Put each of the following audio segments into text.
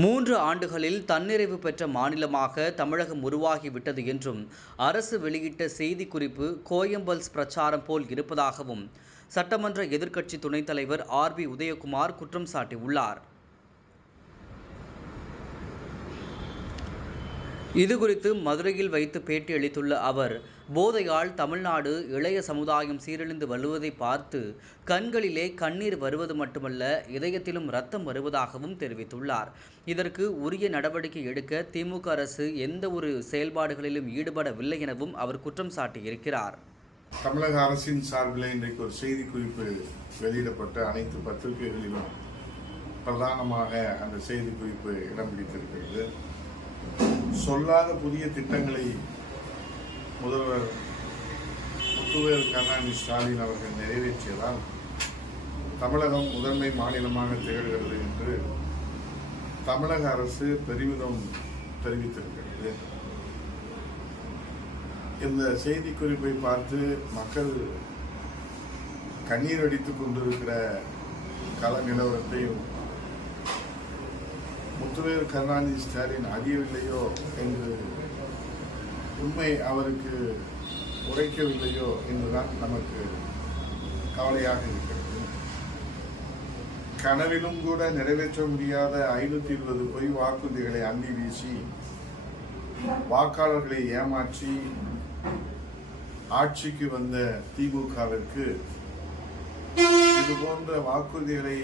3 ஆண்டுகளில் தன்னிறைவு பெற்ற மாநிலமாக தமிழகம் உருவாகிவிட்டது என்றும் அரசு வெளியிட்ட செய்திக்குறிப்பு கோயம்பல்ஸ் பிரச்சாரம் போல் இருப்பதாகவும் சட்டமன்ற எதிர்க்கட்சி துணைத் தலைவர் ஆர்.பி. உதயகுமார் குற்றம் சாட்டியுள்ளார். இதுகுறித்து மதுரையில் வைத்து பேட்டியளித்துள்ள அவர், போதையால் தமிழ்நாடு இளைய சமுதாயம் சீரழிந்து வருவதை பார்த்து கண்களிலே கண்ணீர் வருவது மட்டுமல்ல, இதயத்திலும் ரத்தம் வருவதாகவும் தெரிவித்துள்ளார். இதற்கு உரிய நடவடிக்கை எடுக்க திமுக அரசு எந்த ஒரு செயல்பாடுகளிலும் ஈடுபடவில்லை எனவும் அவர் குற்றம் சாட்டியிருக்கிறார். தமிழக அரசின் சார்பில் இன்றைக்கு ஒரு செய்திக்குறிப்பு வெளியிடப்பட்ட அனைத்து பத்திரிகைகளிலும் பிரதானமாக அந்த செய்திக்குறிப்பு இடம் பிடித்திருக்கிறது. சொல்லாத புதிய திட்டங்களை முதல்வர் முத்துவேல் கருணாநிதி ஸ்டாலின் அவர்கள் நிறைவேற்றியதால் தமிழகம் முதன்மை மாநிலமாக திகழ்கிறது என்று தமிழக அரசு பெருமிதம் தெரிவித்திருக்கிறது. இந்த செய்திக்குறிப்பை பார்த்து மக்கள் கண்ணீர் அடித்துக் கொண்டிருக்கிற கள நிலவரத்தையும் முத்துவேல் கருணாநிதி ஸ்டாலின் அறியவில்லையோ என்று உண்மை அவருக்கு உரைக்கவில்லையோ என்றுதான் நமக்கு கவலையாக இருக்கிறது. கனவிலும் கூட நிறைவேற்ற முடியாத 520 பொய் வாக்குறுதிகளை அள்ளி வீசி வாக்காளர்களை ஏமாற்றி ஆட்சிக்கு வந்த திமுகவிற்கு இதுபோன்ற வாக்குறுதிகளை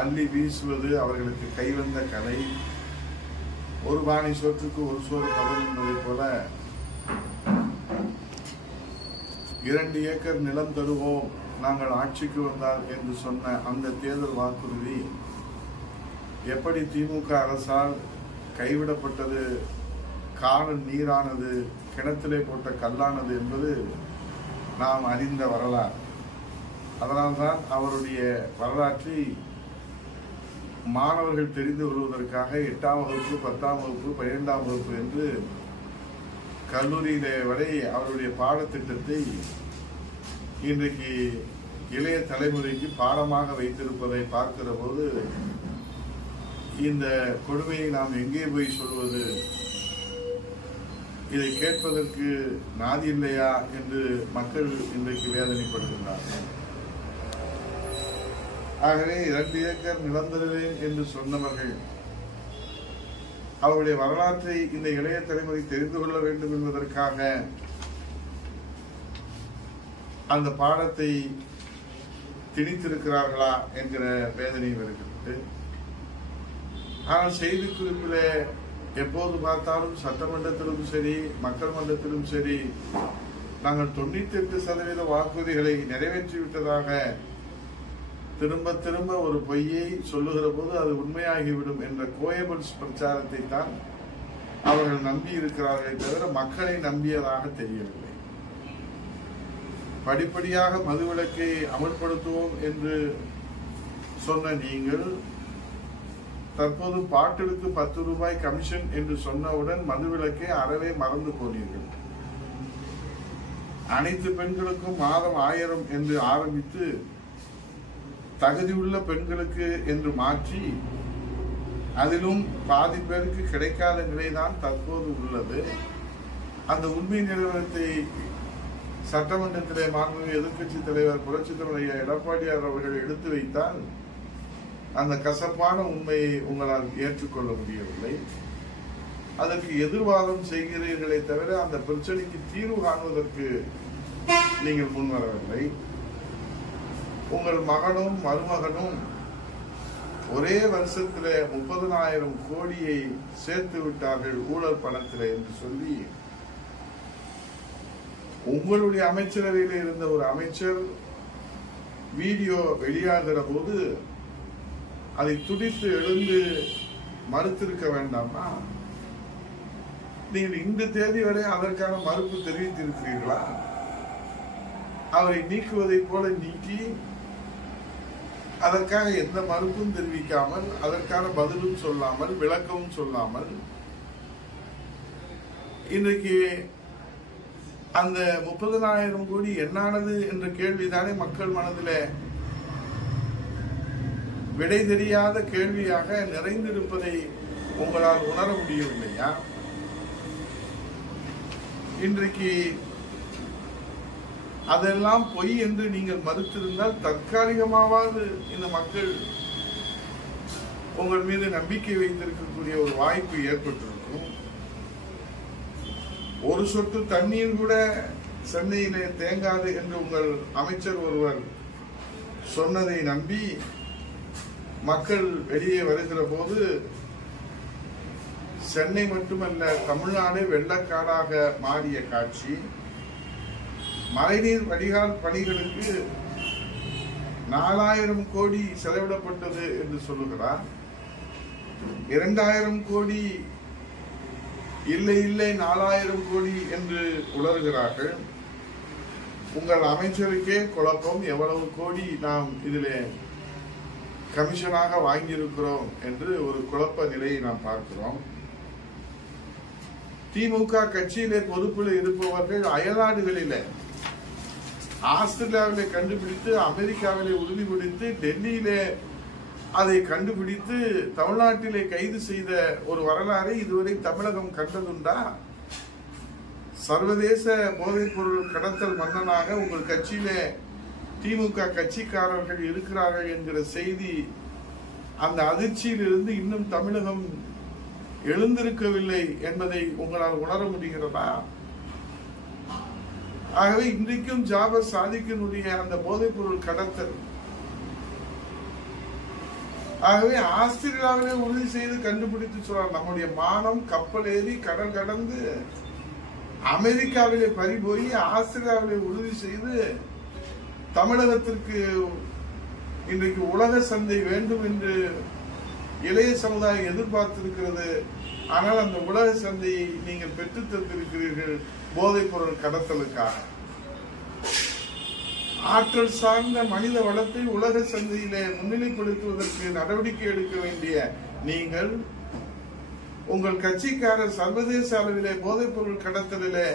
அள்ளி வீசுவது அவர்களுக்கு கைவந்த கலை. ஒரு பானை சோற்றுக்கு ஒரு சோறு பதம் என்பதை போல 2 ஏக்கர் நிலம் தருவோம் நாங்கள் ஆட்சிக்கு வந்தால் என்று சொன்ன அந்த தேர்தல் வாக்குறுதி எப்படி திமுக அரசால் கைவிடப்பட்டது, காணல் நீரானது, கிணத்திலே போட்ட கல்லானது என்பது நாம் அறிந்த வரலாறு. அதனால்தான் அவருடைய வரலாற்றை மாணவர்கள் தெரிந்து கொள்வதற்காக 8ஆம் வகுப்பு, 10ஆம் வகுப்பு, 12ஆம் வகுப்பு என்று கல்லூரியிலே வரை அவருடைய பாடத்திட்டத்தை இன்றைக்கு இளைய தலைமுறைக்கு பாடமாக வைத்திருப்பதை பார்க்கிற போது இந்த கொடுமையை நாம் எங்கே போய் சொல்வது, இதை கேட்பதற்கு நாதி இல்லையா என்று மக்கள் இன்றைக்கு வேதனைப்படுகின்றார்கள். ஆகவே 2 ஏக்கர் நிலம் தருவேன் என்று சொன்னவர்கள் அவருடைய வரலாற்றை இந்த இளைய தலைமுறை தெரிந்து கொள்ள வேண்டும் என்பதற்காக அந்த பாடத்தை திணித்திருக்கிறார்களா என்கிற வேதனை வருகிறது. ஆனால் செய்திக்குறிப்பில் எப்போது பார்த்தாலும் சட்டமன்றத்திலும் சரி, மக்கள் மன்றத்திலும் சரி, நாங்கள் 98% வாக்குறுதிகளை நிறைவேற்றிவிட்டதாக திரும்ப திரும்ப ஒரு பொய்யை சொல்லுகிற போது அது உண்மையாகிவிடும் என்ற கோயபல்ஸ் பிரச்சாரத்தை தான் அவர்கள் நம்பி இருக்கிறார்களே தவிர மக்களை நம்பியதாக தெரியவில்லை. படிப்படியாக மதுவிலக்கை அமல்படுத்துவோம் என்று சொன்ன நீங்கள் தற்போது பாட்டிலுக்கு 10 ரூபாய் கமிஷன் என்று சொன்னவுடன் மதுவிலக்கை அறவே மறந்து போனீர்கள். அனைத்து பெண்களுக்கும் மாதம் 1000 என்று ஆரம்பித்து தகுதியுள்ள பெண்களுக்கு என்று மாற்றி அதிலும் பாதி பேருக்கு கிடைக்காத நிலைதான் தற்போது உள்ளது. அந்த உண்மை நிலவரத்தை சட்டமன்றத்திலே மாண்புமிகு எதிர்க்கட்சி தலைவர் புரட்சித் தலைவர் எடப்பாடியார் அவர்கள் எடுத்து வைத்தால் அந்த கசப்பான உண்மையை உங்களால் ஏற்றுக்கொள்ள முடியவில்லை. அதற்கு எதிர்வாதம் செய்கிறீர்களே தவிர அந்த பிரச்சனைக்கு தீர்வு காணுவதற்கு நீங்கள் முன்வரவில்லை. உங்கள் மகனும் மருமகனும் ஒரே வருஷத்துல 30,000 கோடியை சேர்த்து விட்டார்கள் ஊழல் பணத்தில் என்று சொல்லி உங்களுடைய அமைச்சரவையில் இருந்த ஒரு அமைச்சர் வீடியோ வெளியாகிற போது அதை துடித்து எழுந்து மறுத்திருக்க வேண்டாமா? நீங்கள் இந்த தேதி வரை அதற்கான மறுப்பு தெரிவித்திருக்கிறீர்களா? அவரை நீக்குவதை போல நீக்கி அதற்காக எந்த மறுப்பும் தெரிவிக்காமல், அதற்கான பதிலும் சொல்லாமல், விளக்கமும் சொல்லாமல் இன்றைக்கு அந்த 30,000 கோடி என்னானது என்ற கேள்விதானே மக்கள் மனதில் விடை தெரியாத கேள்வியாக நிறைந்திருப்பதை உங்களால் உணர முடியவில்லையா? இன்றைக்கு அதெல்லாம் பொய் என்று நீங்கள் மறுத்திருந்தால் தற்காலிகமாவது இந்த மக்கள் உங்கள் மீது நம்பிக்கை வைத்திருக்கக்கூடிய ஒரு வாய்ப்பு ஏற்பட்டிருக்கும். ஒரு சொட்டு தண்ணீர் கூட சென்னையிலே தேங்காது என்று உங்கள் அமைச்சர் ஒருவர் சொன்னதை நம்பி மக்கள் வெளியே வருகிற போது சென்னை மட்டுமல்ல தமிழ்நாடு வெள்ளக்காடாக மாறிய காட்சி. மழைநீர் வடிகால் பணிகளுக்கு 4000 கோடி செலவிடப்பட்டது என்று சொல்லுகிறார். 2000 கோடி இல்லை 4000 கோடி என்று உளறுகிறார்கள். உங்கள் அமைச்சருக்கே குழப்பம், எவ்வளவு கோடி நாம் இதிலே கமிஷனாக வாங்கியிருக்கிறோம் என்று ஒரு குழப்ப நிலையை நாம் பார்க்கிறோம். திமுக கட்சியிலே பொறுப்பில் இருப்பவர்கள் அயல்நாடுகளிலே, ஆஸ்திரேலியாவிலே கண்டுபிடித்து, அமெரிக்காவிலே உறுதிப்படுத்தி, டெல்லியிலே அதை கண்டுபிடித்து தமிழ்நாட்டிலே கைது செய்த ஒரு வரலாறை இதுவரை தமிழகம் கண்டதுண்டா? சர்வதேச போதைப் பொருள் கடத்தல் மன்னனாக உங்கள் கட்சியிலே திமுக கட்சிக்காரர்கள் இருக்கிறார்கள் என்கிற செய்தி, அந்த அதிர்ச்சியிலிருந்து இன்னும் தமிழகம் எழுந்திருக்கவில்லை என்பதை உங்களால் உணர முடிகிறதா? ஆகவே இன்றைக்கும் ஜாபர் சாதிக்கினுடைய அந்த போதைப் பொருள் கடத்தல், ஆகவே ஆஸ்திரேலியாவிலே உறுதி செய்து கண்டுபிடித்து சொல்றார். நம்முடைய மானம் கப்பல் ஏறி கடல் கடந்து அமெரிக்காவிலே பறிபோய் ஆஸ்திரேலியாவிலே உறுதி செய்து தமிழகத்திற்கு இன்றைக்கு உலக சந்தை வேண்டும் என்று இளைய சமுதாயம் எதிர்பார்த்திருக்கிறது. ஆனால் அந்த உலக சந்தையை நீங்கள் பெற்றுத் தந்திருக்கிறீர்கள் போதைப் பொருள் கடத்தலுக்காக. ஆற்றல் சார்ந்த மனித வளத்தை உலக சந்தையிலே முன்னிலைப்படுத்துவதற்கு நடவடிக்கை எடுக்க வேண்டிய நீங்கள், உங்கள் கட்சிக்காரர் சர்வதேச அளவிலே போதைப் பொருள் கடத்தலிலே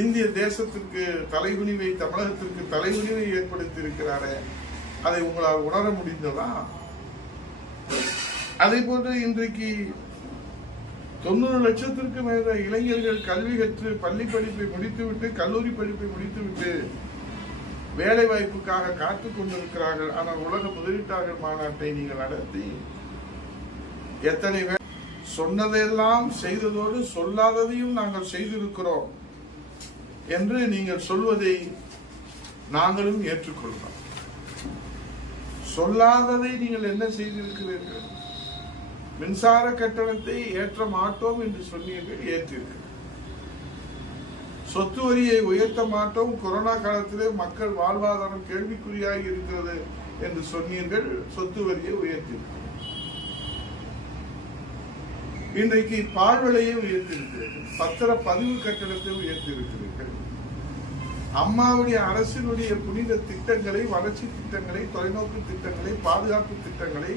இந்திய தேசத்திற்கு தலைகுனிவை, தமிழகத்திற்கு தலைகுனிவை ஏற்படுத்தி இருக்கிறாரே, அதை உங்களால் உணர முடிந்ததா? அதே போன்று இன்றைக்கு 90 லட்சத்திற்கு மேல இளைஞர்கள் கல்வி கற்று பள்ளி படிப்பை முடித்துவிட்டு, கல்லூரி படிப்பை முடித்துவிட்டு வேலை வாய்ப்புக்காக காத்துக் கொண்டிருக்கிறார்கள். ஆனால் உலக முதலீட்டாளர் மாநாட்டை நீங்கள் நடத்தி எத்தனை சொன்னதெல்லாம் செய்ததோடு சொல்லாததையும் நாங்கள் செய்திருக்கிறோம் என்று நீங்கள் சொல்வதை நாங்களும் ஏற்றுக்கொள்கிறோம். சொல்லாததை நீங்கள் என்ன செய்திருக்கிறீர்கள்? மின்சார கட்டணத்தை ஏற்ற மாட்டோம் என்று சொன்னீர்கள், ஏற்றிருக்கிறீர்கள். சொத்து வரியை உயர்த்த மாட்டோம், கொரோனா காலத்திலே மக்கள் வாழ்வாதாரம் கேள்விக்குறியாக இருக்கிறது என்று சொன்னீர்கள், சொத்து வரியை உயர்த்தியிருக்கிறீர்கள். இன்றைக்கு பால் விலையை உயர்த்தியிருக்கிறீர்கள், பத்திர பதிவு கட்டணத்தை உயர்த்தியிருக்கிறீர்கள். அம்மாவுடைய அரசினுடைய புனித திட்டங்களை, வளர்ச்சி திட்டங்களை, தொலைநோக்கு திட்டங்களை, பாதுகாப்பு திட்டங்களை,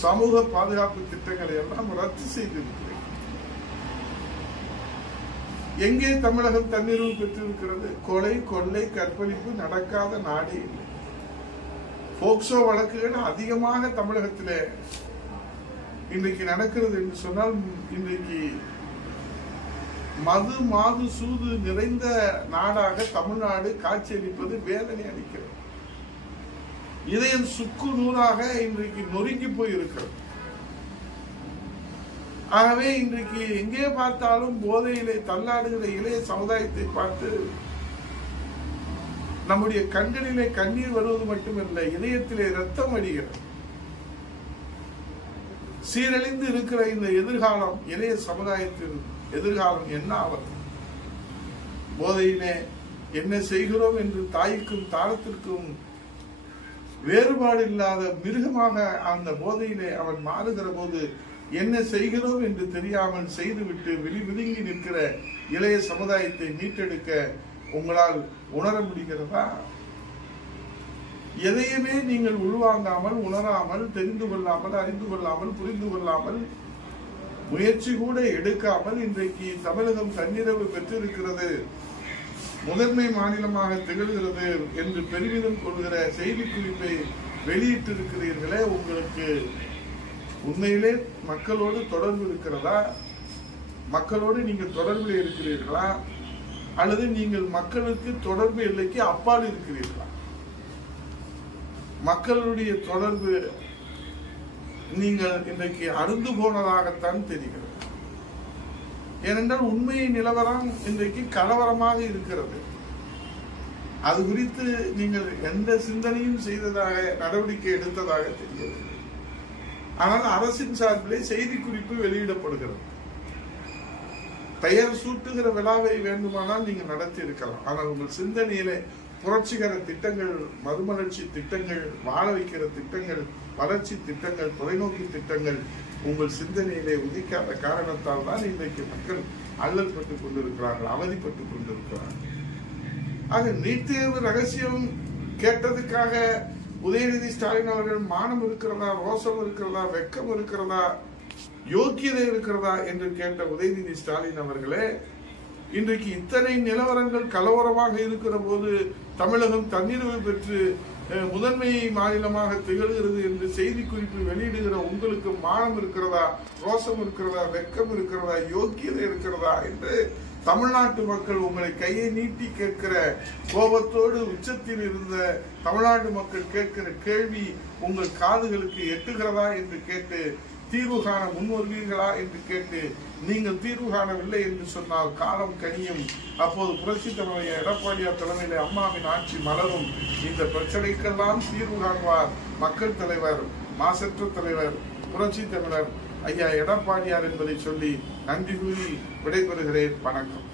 சமூக பாதுகாப்பு திட்டங்களை எல்லாம் ரத்து செய்திருக்கிறீர்கள். எங்கே தமிழகம் தன்னிறைவு பெற்றிருக்கிறது? கொலை, கொள்ளை, கற்பழிப்பு நடக்காத நாடே இல்லை. போக்சோ வழக்குகள் அதிகமாக தமிழகத்திலே இன்றைக்கு நடக்கிறது என்று சொன்னால், இன்றைக்கு மது, மாது, சூது நிறைந்த நாடாக தமிழ்நாடு காட்சியளிப்பது வேதனை அளிக்கிறது. இதயம் சுக்கு நூறாக இன்றைக்கு நொறுங்கி போயிருக்கிறது. ஆகவே இன்றைக்கு எங்கே பார்த்தாலும் போதையிலே தள்ளாடுகிற இளைய சமுதாயத்தை பார்த்து நம்முடைய கண்களிலே கண்ணீர் வருவது மட்டுமல்ல, இதயத்திலே ரத்தம் வடிகிறது. சீரழிந்து இருக்கிற இந்த எதிர்காலம், இளைய சமுதாயத்தின் எதிர்காலம் என்ன ஆவது? போதையிலே என்ன செய்கிறோம் என்று தாய்க்கும் தாரத்திற்கும் வேறுபாடு இல்லாத மிருகமாக அந்த போதையிலே அவன் மாறுகிற போது என்ன செய்கிறோம் என்று தெரியாமல் செய்துவிட்டு விழுங்கி நிற்கிற இளைய சமுதாயத்தை மீட்டெடுக்க உங்களால் உணர முடிகிறதா? எதையுமே நீங்கள் உள்வாங்காமல், உணராமல், தெரிந்து கொள்ளாமல், அறிந்து கொள்ளாமல், புரிந்து கொள்ளாமல், முயற்சி கூட எடுக்காமல் இன்றைக்கு தமிழகம் தன்னிறைவு பெற்றிருக்கிறது, முதன்மை மாநிலமாக திகழ்கிறது என்று பெருமிதம் கொள்கிற செய்தி குறிப்பை வெளியிட்டிருக்கிறீர்களே, உங்களுக்கு உண்மையிலே மக்களோடு தொடர்பு இருக்கிறதா? மக்களோடு நீங்கள் தொடர்பில் இருக்கிறீர்களா? அல்லது நீங்கள் மக்களுக்கு தொடர்பு எல்லைக்கு அப்பால் இருக்கிறீர்களா? மக்களுடைய தொடர்பு நீங்கள் இன்றைக்கு அருந்து போனதாகத்தான் தெரிகிறது. ஏனென்றால் உண்மையை நிலவரம் இன்றைக்கு கலவரமாக இருக்கிறது. அது குறித்து நீங்கள் எந்த சிந்தனையும் செய்ததாக, நடவடிக்கை எடுத்ததாக தெரியவில்லை. ஆனால் அரசின் சார்பிலே செய்தி குறிப்பு வெளியிடப்படுகிறது. பெயர் சூட்டுகிற விழாவை வேண்டுமானால் நீங்கள் நடத்தி இருக்கலாம். ஆனால் உங்கள் சிந்தனையிலே புரட்சிகர திட்டங்கள், மறுமலர்ச்சி திட்டங்கள், வாழ வைக்கிற திட்டங்கள், வளர்ச்சி திட்டங்கள், தொலைநோக்கி திட்டங்கள் உங்கள் சிந்தனையிலே உதிக்காத காரணத்தால் தான் இன்றைக்கு மக்கள் அல்லல் பட்டுக் கொண்டிருக்கிறார்கள், அவதிப்பட்டுக் கொண்டிருக்கிறார்கள். ஆக நீட் தேர்வு ரகசியம் கேட்டதுக்காக உதயநிதி ஸ்டாலின் அவர்கள் மானம் இருக்கிறதா, ரோசம் இருக்கிறதா, வெக்கம் இருக்கிறதா, யோக்கியதை இருக்கிறதா என்று கேட்ட உதயநிதி ஸ்டாலின் அவர்களே, இன்றைக்கு இத்தனை நிலவரங்கள் கலவரமாக இருக்கிற போது தமிழகம் தன்னிறைவு பெற்று முதன்மை மாநிலமாக திகழ்கிறது என்று செய்தி குறிப்பு வெளியிடுகிற உங்களுக்கு மானம் இருக்கிறதா, ரோசம் இருக்கிறதா, வெக்கம் இருக்கிறதா, யோக்கியதை இருக்கிறதா என்று தமிழ்நாட்டு மக்கள் உங்களை கையை நீட்டி கேட்கிற, கோபத்தோடு உச்சத்தில் இருந்த தமிழ்நாட்டு மக்கள் கேட்கிற கேள்வி உங்கள் காதுகளுக்கு எட்டுகிறதா என்று கேட்டு தீர்வு காண முன்வருவீர்களா என்று கேட்டு நீங்கள் தீர்வு காணவில்லை என்று சொன்னால் காலம் கனியும். அப்போது புரட்சி தலைவர் எடப்பாடியார் தலைமையிலே அம்மாவின் ஆட்சி மலரும். இந்த பிரச்சனைக்கெல்லாம் தீர்வு காண்பார் மக்கள் தலைவர், மாசற்ற தலைவர், புரட்சி தலைவர் ஐயா எடப்பாடியார் என்பதை சொல்லி நன்றி கூறி விடைபெறுகிறேன். வணக்கம்.